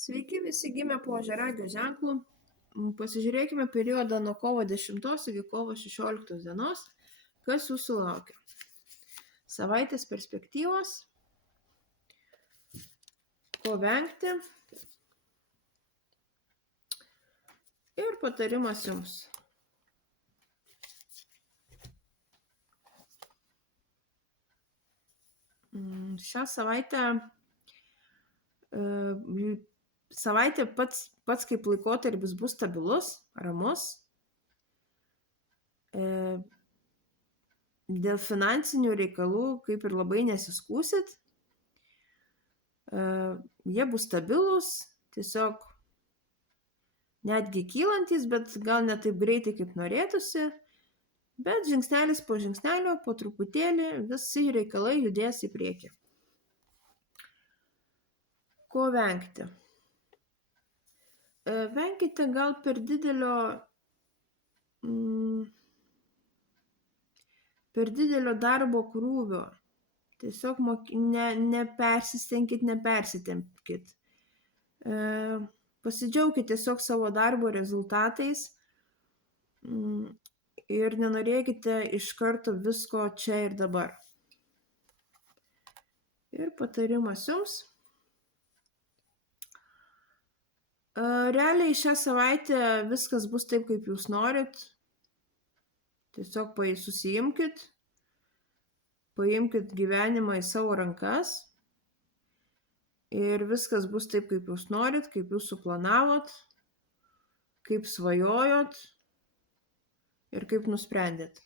Sveiki visi gimę po ožiaragio ženklu. Pasižiūrėkime periodą nuo kovo 10 iki kovo 16 dienos, kas jūsų laukia. Savaitės perspektyvos, ko vengti ir patarimas jums. Šią savaitę pats kaip laikotarpis bus stabilus, ramus. Dėl finansinių reikalų kaip ir labai nesiskūsit. Jie bus stabilus, tiesiog netgi kylantis, bet gal ne taip greitai kaip norėtųsi. Bet žingsnelis po žingsnelio, po truputėlį visi reikalai judės į priekį. Ko vengti? Venkite gal per didelio darbo krūvio. Tiesiog nepersistengkit, nepersitempkit. Pasidžiaukit tiesiog savo darbo rezultatais ir nenorėkite iš karto visko čia ir dabar. Ir patarimas jums. Realiai šią savaitę viskas bus taip, kaip jūs norit. Tiesiog susiimkit, paimkit gyvenimą į savo rankas ir viskas bus taip, kaip jūs norit, kaip jūs suplanavot, kaip svajojot ir kaip nusprendėt.